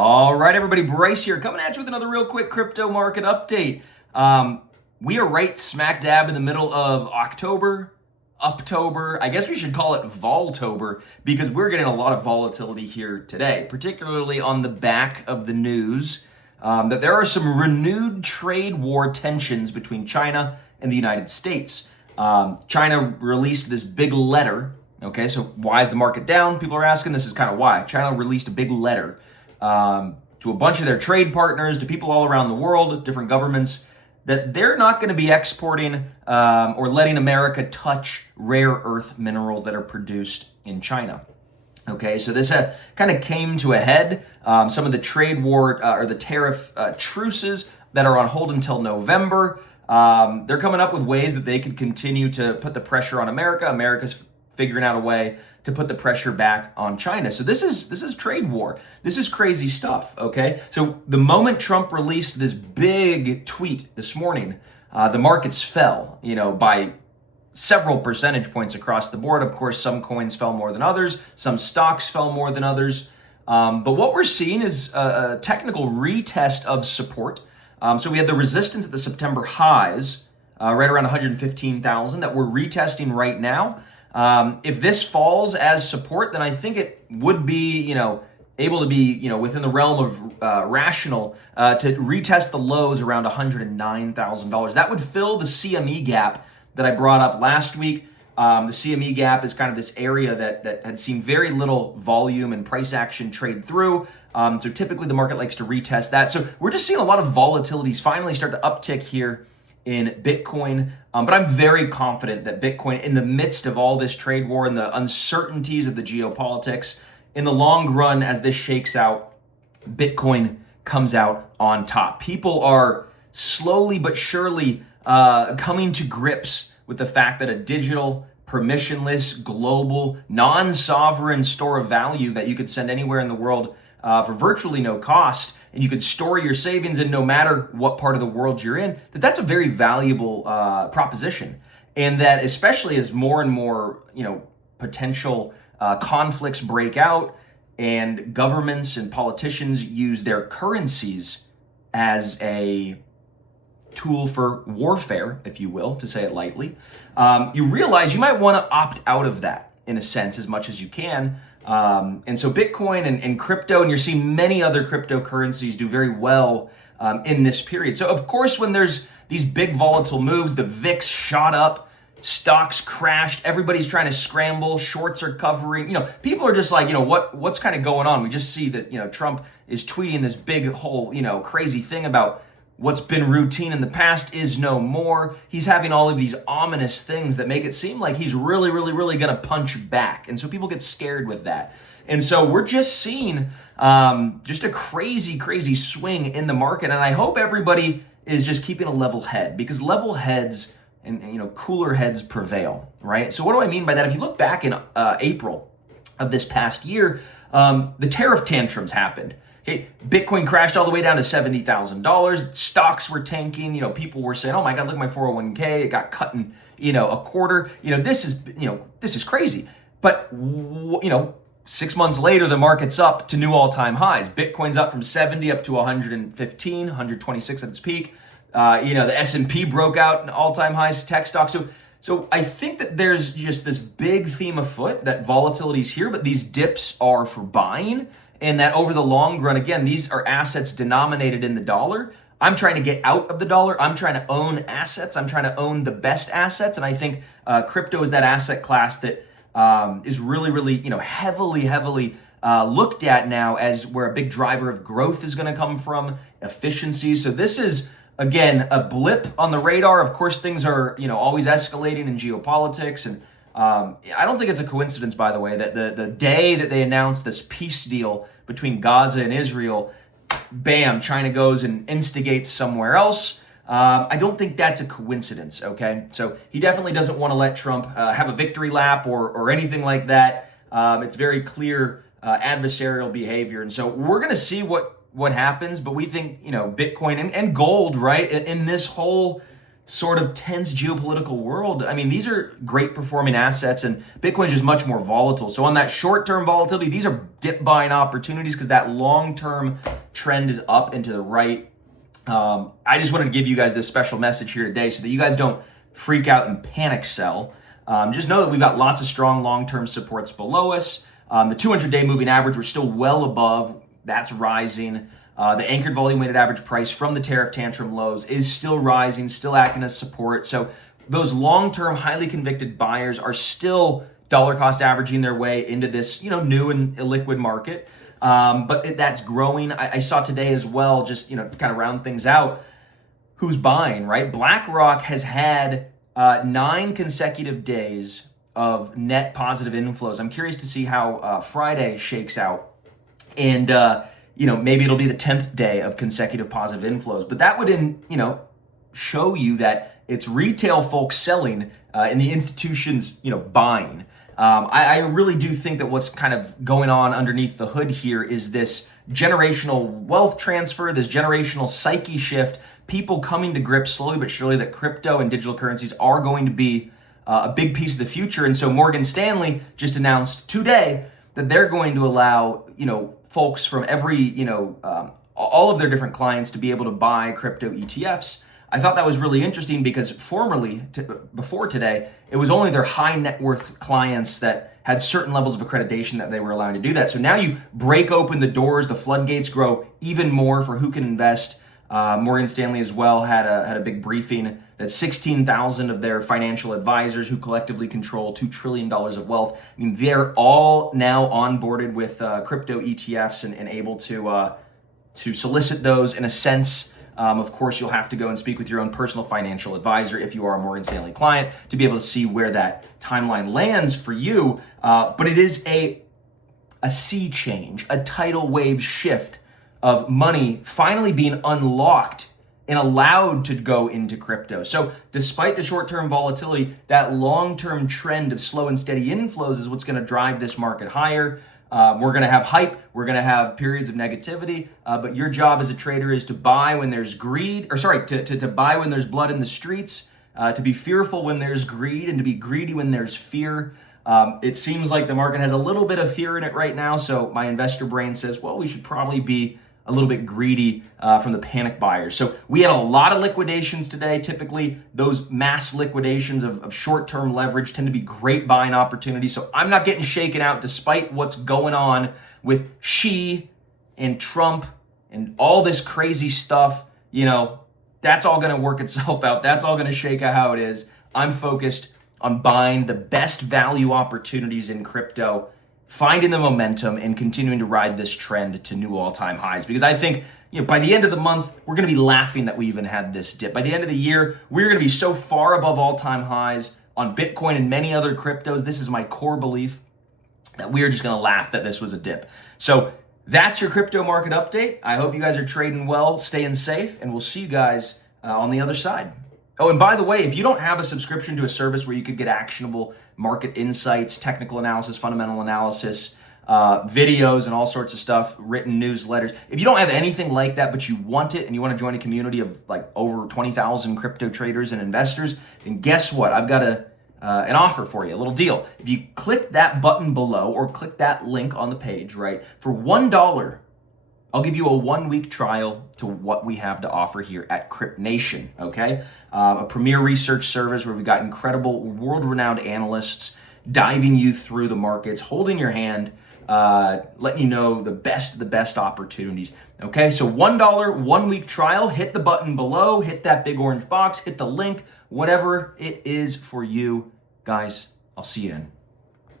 All right, everybody, Bryce here, coming at you with another real quick crypto market update. We are right smack dab in the middle of October, Uptober. I guess we should call it Voltober because we're getting a lot of volatility here today, particularly on the back of the news that there are some renewed trade war tensions between China and the United States. China released this big letter. Okay, so why is the market down? People are asking. This is kind of why. China released a big letter to a bunch of their trade partners, to people all around the world, different governments, that they're not going to be exporting or letting America touch rare earth minerals that are produced in China. Okay, so this kind of came to a head. Some of the trade war or the tariff truces that are on hold until November, they're coming up with ways that they could continue to put the pressure on America. America's figuring out a way to put the pressure back on China. So this is trade war. This is crazy stuff, okay? So the moment Trump released this big tweet this morning, the markets fell, by several percentage points across the board. Of course, some coins fell more than others. Some stocks fell more than others. But what we're seeing is a technical retest of support. So we had the resistance at the September highs, right around 115,000 that we're retesting right now. If this falls as support, then I think it would be, able to be, within the realm of rational to retest the lows around $109,000. That would fill the CME gap that I brought up last week. The CME gap is kind of this area that had seen very little volume and price action trade through. So typically the market likes to retest that. So we're just seeing a lot of volatilities finally start to uptick here in Bitcoin. But I'm very confident that Bitcoin, in the midst of all this trade war and the uncertainties of the geopolitics, in the long run, as this shakes out, Bitcoin comes out on top. People are slowly but surely coming to grips with the fact that a digital, permissionless, global, non-sovereign store of value that you could send anywhere in the world for virtually no cost, and you could store your savings in no matter what part of the world you're in, that's a very valuable proposition. And that especially as more and more, potential conflicts break out and governments and politicians use their currencies as a tool for warfare, if you will, to say it lightly, you realize you might want to opt out of that in a sense as much as you can. And so Bitcoin and crypto, and you're seeing many other cryptocurrencies do very well in this period. So of course, when there's these big volatile moves, the VIX shot up, stocks crashed, everybody's trying to scramble, shorts are covering, people are just like, what's kind of going on? We just see that, Trump is tweeting this big whole, crazy thing about what's been routine in the past is no more. He's having all of these ominous things that make it seem like he's really, really, really going to punch back. And so people get scared with that. And so we're just seeing just a crazy, crazy swing in the market. And I hope everybody is just keeping a level head, because level heads and cooler heads prevail, right? So what do I mean by that? If you look back in April of this past year, the tariff tantrums happened. Okay, Bitcoin crashed all the way down to $70,000. Stocks were tanking. People were saying, "Oh my God, look at my 401k. It got cut in, a quarter. This is crazy." But 6 months later, the market's up to new all-time highs. Bitcoin's up from 70 up to 115, 126 at its peak. The S&P broke out in all-time highs. Tech stocks. So I think that there's just this big theme afoot that volatility's here, but these dips are for buying. And that over the long run, again, these are assets denominated in the dollar. I'm trying to get out of the dollar. I'm trying to own assets. I'm trying to own the best assets. And I think crypto is that asset class that is really, really, heavily looked at now as where a big driver of growth is going to come from, efficiency. So this is, again, a blip on the radar. Of course, things are, always escalating in geopolitics. And I don't think it's a coincidence, by the way, that the day that they announced this peace deal between Gaza and Israel, bam, China goes and instigates somewhere else. I don't think that's a coincidence, okay? So he definitely doesn't want to let Trump have a victory lap or anything like that. It's very clear adversarial behavior. And so we're going to see what happens, but we think, Bitcoin and gold, right, in this whole sort of tense geopolitical world, I mean, these are great performing assets, and Bitcoin is just much more volatile. So on that short-term volatility, these are dip buying opportunities because that long-term trend is up and to the right. I just wanted to give you guys this special message here today so that you guys don't freak out and panic sell. Just know that we've got lots of strong long-term supports below us. The 200-day moving average, we're still well above. That's rising. The anchored volume weighted average price from the tariff tantrum lows is still rising, still acting as support. So those long-term, highly convicted buyers are still dollar cost averaging their way into this, new and illiquid market. But that's growing. I saw today as well, just, kind of round things out, who's buying, right? BlackRock has had 9 consecutive days of net positive inflows. I'm curious to see how Friday shakes out. And, maybe it'll be the 10th day of consecutive positive inflows. But that would, show you that it's retail folks selling and the institutions, buying. I really do think that what's kind of going on underneath the hood here is this generational wealth transfer, this generational psyche shift, people coming to grips slowly but surely that crypto and digital currencies are going to be a big piece of the future. And so Morgan Stanley just announced today that they're going to allow, folks from every, all of their different clients to be able to buy crypto ETFs. I thought that was really interesting because before today, it was only their high net worth clients that had certain levels of accreditation that they were allowed to do that. So now you break open the doors, the floodgates grow even more for who can invest. Morgan Stanley as well had a big briefing that 16,000 of their financial advisors who collectively control $2 trillion of wealth, I mean, they're all now onboarded with crypto ETFs and able to solicit those in a sense. Of course, you'll have to go and speak with your own personal financial advisor if you are a Morgan Stanley client to be able to see where that timeline lands for you. But it is a sea change, a tidal wave shift of money finally being unlocked and allowed to go into crypto. So despite the short-term volatility, that long-term trend of slow and steady inflows is what's going to drive this market higher. We're going to have hype. We're going to have periods of negativity. But your job as a trader is to buy when there's greed, to buy when there's blood in the streets, to be fearful when there's greed, and to be greedy when there's fear. It seems like the market has a little bit of fear in it right now. So my investor brain says, well, we should probably be a little bit greedy from the panic buyers. So we had a lot of liquidations today. Typically, those mass liquidations of short-term leverage tend to be great buying opportunities. So I'm not getting shaken out despite what's going on with Xi and Trump and all this crazy stuff. That's all going to work itself out. That's all going to shake out how it is. I'm focused on buying the best value opportunities in crypto, finding the momentum and continuing to ride this trend to new all-time highs. Because I think, by the end of the month, we're going to be laughing that we even had this dip. By the end of the year, we're going to be so far above all-time highs on Bitcoin and many other cryptos. This is my core belief that we are just going to laugh that this was a dip. So that's your crypto market update. I hope you guys are trading well, staying safe, and we'll see you guys on the other side. Oh, and by the way, if you don't have a subscription to a service where you could get actionable market insights, technical analysis, fundamental analysis, videos, and all sorts of stuff, written newsletters, if you don't have anything like that, but you want it and you want to join a community of like over 20,000 crypto traders and investors, then guess what? I've got an offer for you, a little deal. If you click that button below or click that link on the page, right, for $1, I'll give you a 1-week trial to what we have to offer here at Crypt Nation, okay? A premier research service where we've got incredible world-renowned analysts diving you through the markets, holding your hand, letting you know the best opportunities, okay? So $1, 1-week trial, hit the button below, hit that big orange box, hit the link, whatever it is for you. Guys, I'll see you in.